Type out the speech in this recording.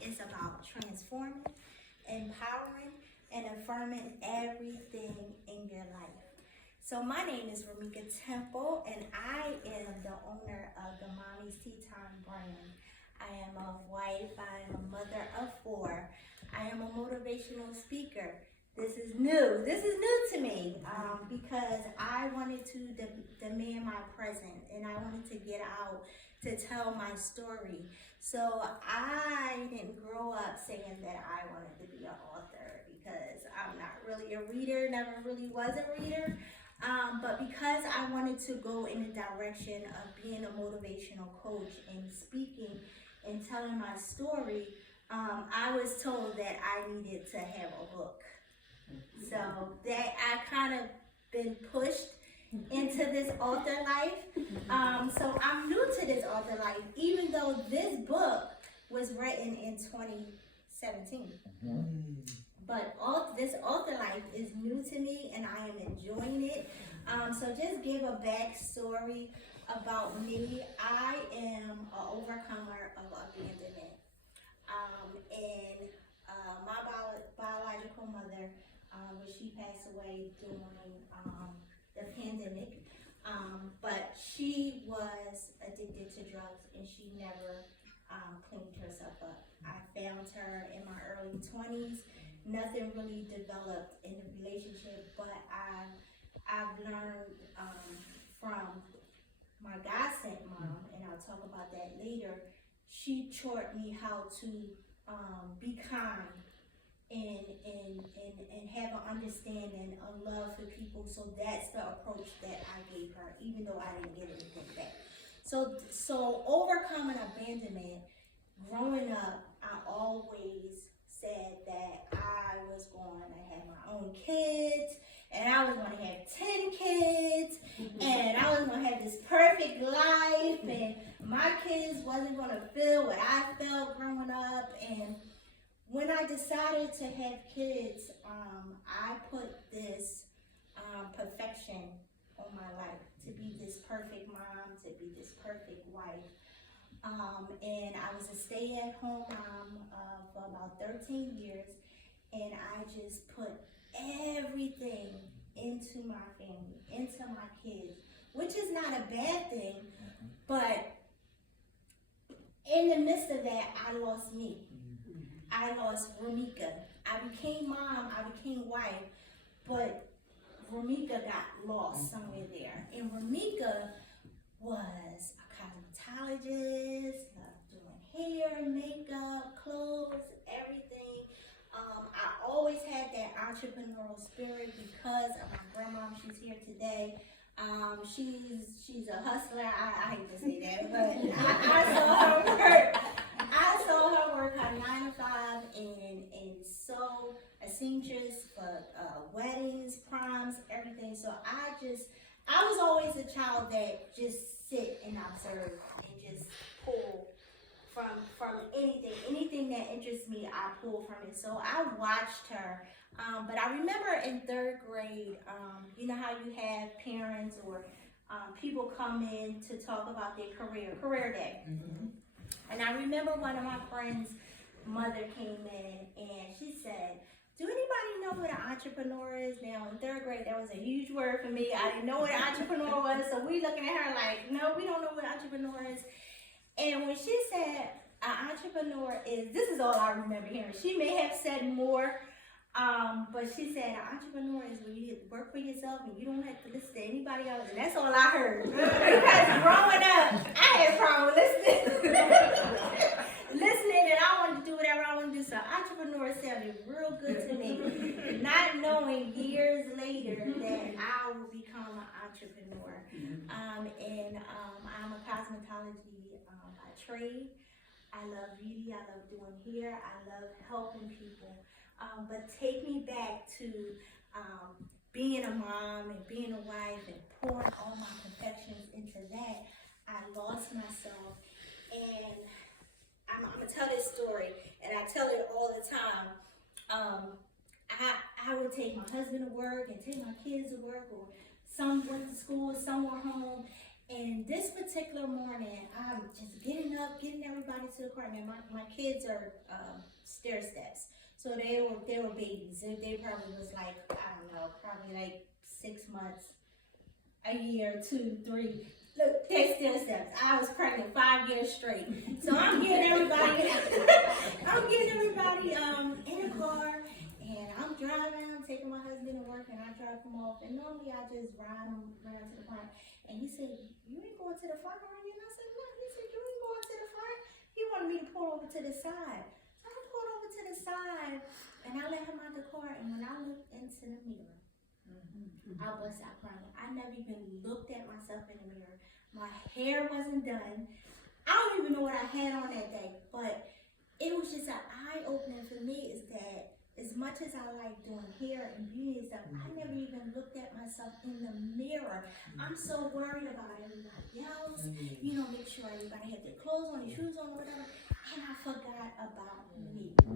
is about transforming, empowering, and affirming everything in your life. So my name is Romika Temple, and I am the owner of the Mommies Teatime brand. I am a wife, I am a mother of 4. I am a motivational speaker. This is new to me because I wanted to demand my presence, and I wanted to get out to tell my story. So I didn't grow up saying that I wanted to be an author because I'm not really a reader, never really was a reader. But because I wanted to go in the direction of being a motivational coach and speaking and telling my story, I was told that I needed to have a book. So that I kind of been pushed into this author life. So I'm new to this author life, even though this book was written in 2017. But this author life is new to me, and I am enjoying it. So just give a backstory about me. I am an overcomer of abandonment. And my biological mother, when she passed away during the pandemic, but she was addicted to drugs, and she never cleaned herself up. I found her in my early 20s. Nothing really developed in the relationship, but I've learned from my God-sent mom, and I'll talk about that later. She taught me how to be kind and have an understanding, a love for people. So that's the approach that I gave her, even though I didn't get anything back. So overcoming abandonment, growing up, I always said that I was going to have my own kids, and I was going to have 10 kids, and I was going to have this perfect life, and my kids wasn't going to feel what I felt growing up. And when I decided to have kids, I put this perfection on my life, to be this perfect mom, to be this perfect wife. And I was a stay-at-home mom for about 13 years, and I just put everything into my family, into my kids, which is not a bad thing, but in the midst of that, I lost me. I lost Romika. I became mom, I became wife, but Romika got lost somewhere there. And Romika was a cosmetologist, doing hair, makeup, clothes, everything. I always had that entrepreneurial spirit because of my grandma. She's here today. She's a hustler. I hate to say that, but I saw her work. I saw her work her 9 to 5 and sew a seamstress for weddings, proms, everything. So I was always a child that just sit and observe and just pull from anything that interests me. I pull from it. So I watched her. But I remember in 3rd grade, you know how you have parents or people come in to talk about their career day. And I remember one of my friends' mother came in and she said, "Do anybody know what an entrepreneur is?" Now in 3rd grade, that was a huge word for me. I didn't know what an entrepreneur was, so we looking at her like, no, we don't know what an entrepreneur is. And when she said an entrepreneur is, this is all I remember hearing. She may have said more, but she said an entrepreneur is when you work for yourself and you don't have to listen to anybody else. And that's all I heard. Because growing up, I had a problem listening, and I wanted to do whatever I wanted to do. So entrepreneur sounded real good to me, not knowing years later that I will become an entrepreneur. And I'm a cosmetology by trade. I love beauty, I love doing hair, I love helping people. But take me back to being a mom and being a wife and pouring all my perfections into that. I lost myself, and I'm going to tell this story, and I tell it all the time. I would take my husband to work and take my kids to work, or some went to school, some were home, And this particular morning, I'm just getting up, getting everybody to the car. Now my kids are stair steps, so they were babies. They probably was like, I don't know, probably like 6 months, a year, 2, 3. Look, they stair steps. I was pregnant 5 years straight. So I'm getting everybody, in the car, and I'm driving. I'm taking my husband to work, and I drop him off. And normally I just ride him right to the front. And he said, "You ain't going to the front, are you?" And I said, "No." He said, "You ain't going to the front." He wanted me to pull over to the side. So I pulled over to the side, and I let him out the car. And when I looked into the mirror, I bust out crying. I never even looked at myself in the mirror. My hair wasn't done. I don't even know what I had on that day, but it was just an eye-opener for me, is that as much as I like doing hair and beauty and stuff, I never even looked at myself in the mirror. I'm so worried about everybody else, make sure everybody had their clothes on, their shoes on, whatever, and I forgot about me.